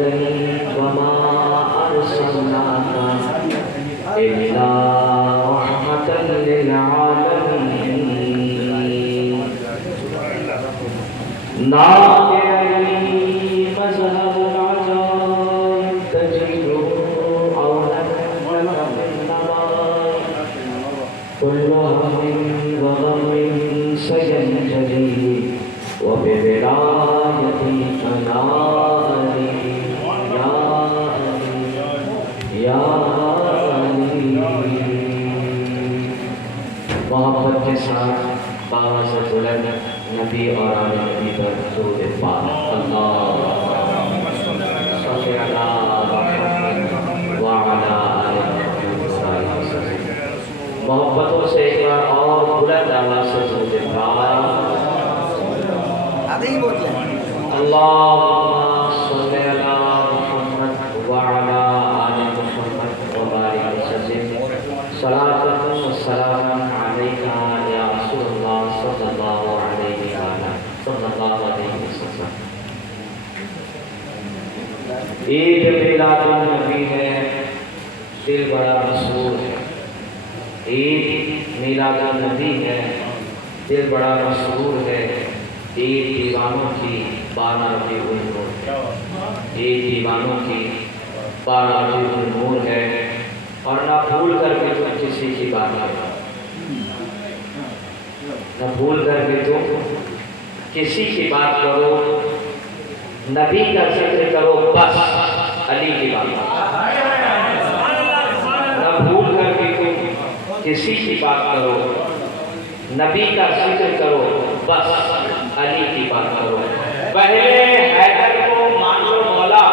وما أرسلناك إلا رحمة للعالمين ناظري مذهب العجائب تجده أولا إنما كل هم وغم سينجلي وبولايتك ناري یا علی محبت کے ساتھ باز بلند نبی اور آل نبی پر درود پاک اللہم صلی علی محمد وعلی آل محمد محبتوں سے ایک بار اور بلند آواز سے درود پاک اللہم صلی علی محمد وعلی صلاة والسلام عليك يا رسول الله صلى الله عليه وسلم عید میلاد النبی ہے دل بڑا مسرور ہے عید میلاد النبی ہے دل بڑا مسرور ہے عید دیوانوں کی 12 ربیع النور عید دیوانوں کی 12 ربیع النور ہے اور نہ بھول کر بھی تم کسی کی بات کرو نہ بھول کر بھی تم کسی کی بات کرو نبی کا ذکر کرو بس علی کی بات نہ بھول کر بھی تم کسی کی بات کرو نبی کا ذکر کرو بس علی کی بات کرو پہلے حیدر کو مان لو مولا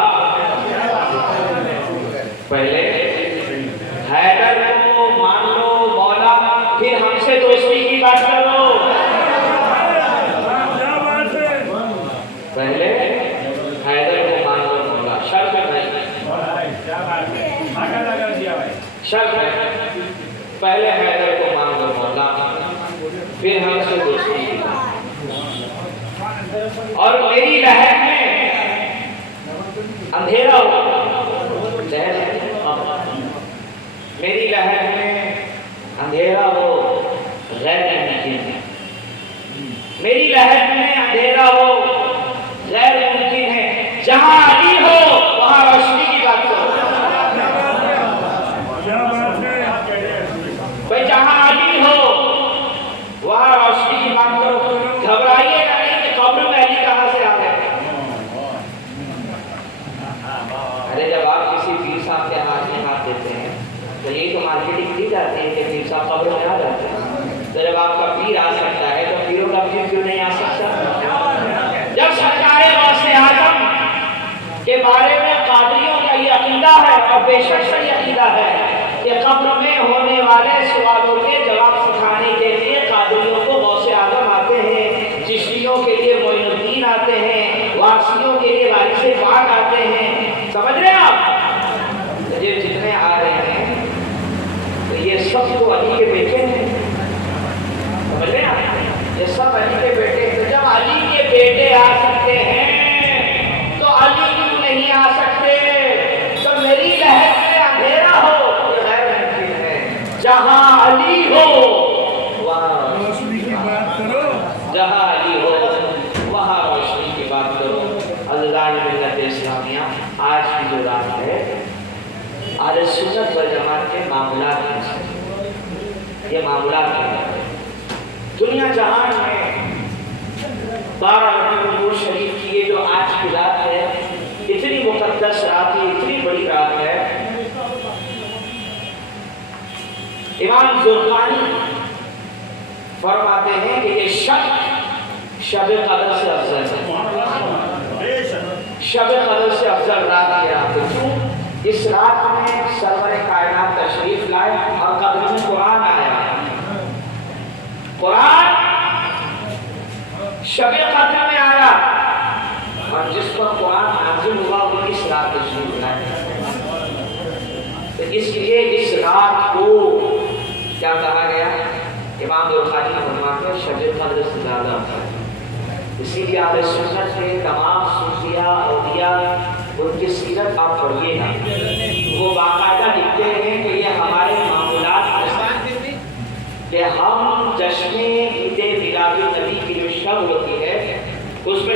پہلے حیدر کو مان لو مولا پھر ہم سے دوستی کی بات کرو پہلے حیدر کو مان لو مولا شرط ہے شرط ہے پہلے حیدر کو مان لو مولا پھر ہم سے دوستی کی بات اور میری لہر میں اندھیرا ہو میری لہر میں اندھیرا ہو غیر ممکن ہے میری لہر میں اندھیرا ہو غیر ممکن ہے جہاں علی ہو وہاں روشنی کی بات کرو بھائی جہاں علی ہو وہاں روشنی کی بات کرو گھبرائیے گا نہیں کہ قبر میں علی کہاں سے آ گئے ارے جب آپ کسی پیر صاحب کے ہاتھ میں ہاتھ دیتے ہیں تو یہ تو مارکیٹنگ کی جاتی ہے کہ پیر صاحب قبر میں آ جاتے ہیں تو جب آپ کا پیر آ سکتا ہے تو پیروں کا پیر کیوں نہیں آ سکتا جب سرکار غوث اعظم کے بارے میں قادریوں کا یہ عقیدہ ہے اور بے شک صحیح عقیدہ ہے کہ قبر میں ہونے والے سوالوں کے جواب سکھانے کے لیے قادریوں کو غوث اعظم آتے ہیں چشتیوں کے لیے معین الدین آتے ہیں وارثیوں کے لیے وارث پاک آتے ہیں سمجھ رہے ہیں آپ یہ جتنے آ رہے ہیں یہ سب تو علی کے بیٹے ہیں سمجھ رہے ہیں یہ سب علی کے بیٹے ہیں تو جب علی کے بیٹے آ سکتے ہیں تو علی کیوں نہیں آ سکتے تو میری لہر میں اندھیرا ہو یہ غیر ممکن ہے جہاں علی ہو وہاں روشنی کی بات کرو جہاں علی ہو وہاں روشنی کی بات کرو عزیزان ملت اسلامیہ آج کی جو رات ہے اہل سنت والجماعت کے معاملات ہیں یہ معاملات ہیں دنیا جہان میں 12 ربیع النور شریف کی یہ جو آج کی رات ہے اتنی مقدس رات ہے اتنی بڑی رات ہے امام زرقانی فرماتے ہیں کہ یہ شب قدر سے افضل ہے شب قدر سے افضل رات یہ رات ہے کیوں اس رات میں سرور کائنات تشریف لائے اور قدر میں قرآن آیا قرآن شب قدر میں آیا اور جس پر قرآن نازل ہوا وہ اس رات تشریف لائے تو اس لیے اس رات کو کیا کہا گیا امام زرقانی فرماتے ہیں شب قدر سے زیادہ افضل اسی لیے اہل سنت کے تمام صوفیاء اولیاء ان کی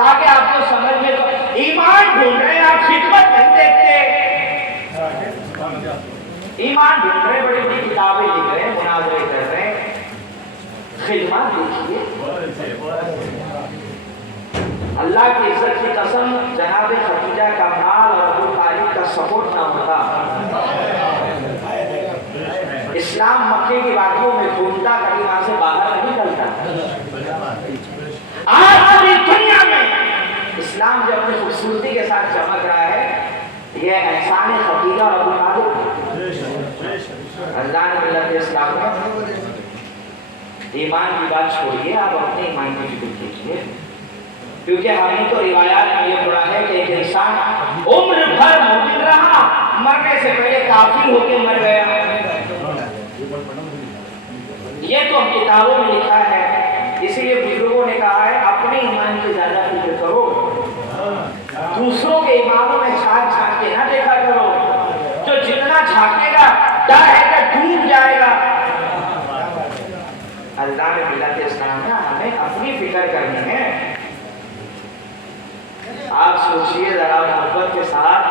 تاکہ آپ کو سمجھ میں تو ایمان ڈھونڈ رہے ہیں، آپ خدمت نہیں دیکھتے۔ ایمان ڈھونڈ رہے ہیں، بڑی بڑی کتابیں لکھ رہے ہیں، مناظرے کر رہے ہیں، خدمت دیکھیے۔ اللہ کی عزت کی قسم، جناب خدیجہ کا مال اور ابو طالب کا سپورٹ نہ ہوتا، اسلام مکے کی وادیوں میں گھومتا، کبھی وہاں سے باہر نہیں نکلتا۔ آج پوری دنیا میں اسلام جو اپنی خوبصورتی کے ساتھ چمک رہا ہے، یہ احسان خدیجہ اور ابو طالب، اللہ نے ملت اسلام میں۔ ایمان کی بات چھوڑیے، آپ اپنے ایمان کی فکر کیجیے، کیونکہ ہم نے تو روایات میں یہ پڑھا ہے کہ ایک انسان عمر بھر مومن رہا، مرنے سے پہلے کافر ہو کے مر گیا۔ یہ تو کتابوں میں لکھا ہے، اسی لیے بزرگوں نے کہا ہے اپنے ایمان کی زیادہ فکر کرو، دوسروں کے ایمانوں میں جھانک جھانک کے نہ دیکھا کرو، جو جتنا جھانکے گا ڈر ہے کہ ڈوب جائے گا۔ اللہ نے ملت اسلام میں ہمیں اپنی فکر کرنی ہے۔ آپ سوچئے ذرا محبت کے ساتھ،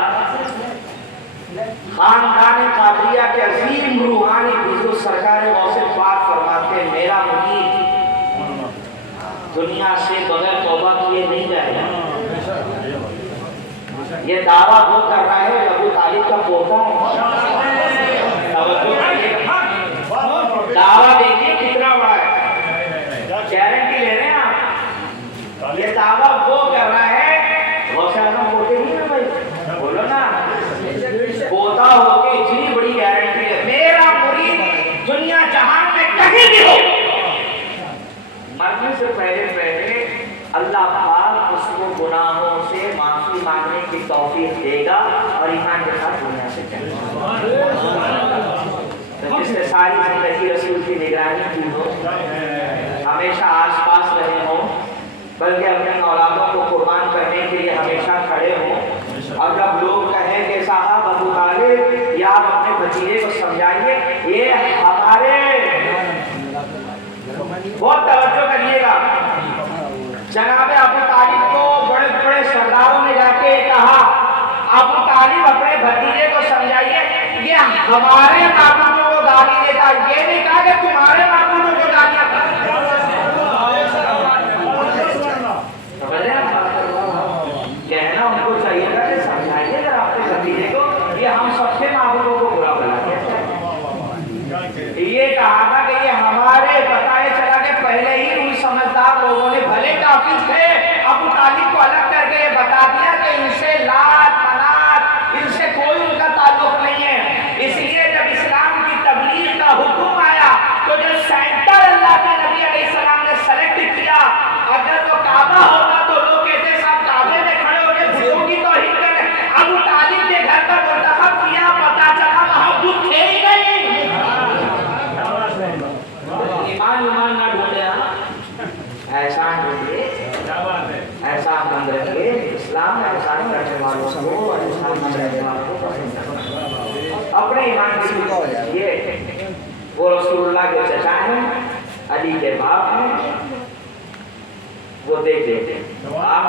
خاندان قادریہ کے عظیم روحانی بزرگ سرکار غوث پاک فرماتے ہیں میرا مرید دنیا سے بغیر توبہ کیے نہیں جائے گا۔ یہ دعویٰ وہ کر رہا ہے ابو طالب کا پوتا ہے، دعویٰ دیکھیے کتنا بڑا ہے، گارنٹی لے رہے ہیں آپ۔ یہ دعویٰ وہ کر رہا ہے، غوث اعظم پوتے نہیں نا بھائی، بولو نا، پوتا ہو کے اتنی بڑی گارنٹی ہے میرا مرید دنیا جہان میں کہیں بھی ہو، مرنے سے پہلے اللہ پاک اس کو گناہوں سے معافی مانگنے کی توفیق دے گا اور ایمان کے ساتھ دنیا سے چلے گا۔ جس نے ساری زندگی رسول کی نگرانی کی ہو، ہمیشہ آس پاس رہے ہوں، بلکہ اپنے اولادوں کو قربان کرنے کے لیے ہمیشہ کھڑے ہوں، اور جب لوگ کہیں کہ صاحب ابو طالب یا آپ اپنے بھتیجے کو سمجھائیے، یہ ہمارے، بہت توجہ کریے گا، جناب ابو طالب کو بڑے بڑے سرداروں نے جا کے کہا ابو طالب اپنے بھتیجے کو سمجھائیے یہ ہمارے معبودوں کو گالی دیتا، یہ نہیں کہا کہ تمہارے معبودوں کو گالیاں کہنا ان کو چاہیے تھا کہ سمجھائیے اگر اپنے بھتیجے کو یہ ہم سب سے معبودوں کو برا بلا کہتے ہیں۔ یہ کہا تھا کہ یہ ہمارے، بتائے چلا کہ پہلے ہی ان سمجھدار لوگوں نے بھلے کافر تھے ابو طالب کو الگ کر کے یہ بتا دیا کہ ان سے لات منات ان سے کوئی ان کا تعلق نہیں ہے۔ اس لیے جب اسلام کی تبلیغ کا حکم آیا تو جو سینٹر اللہ کے نبی علیہ السلام نے سلیکٹ کیا، اگر وہ کعبہ ہوتا تو لوگ کہتے صاحب کعبے میں کھڑے ہو کے بتوں کی توہین کر رہے ہیں، ابو طالب کے گھر پر منتخب کیا، پتا چلا وہاں بت تھے ہی نہیں۔ ایمان نہ ڈھونڈے، احسان ڈھونڈے، احسان مند رکھے، اسلام احسان کرنے والوں کو، احسان مند رکھنے والوں کو پسند کرتا۔ اپنے ایمان کی فکر یہ وہ رسول اللہ کے چچا ہیں، علی کے باپ ہیں، وہ دیکھ دیتے آپ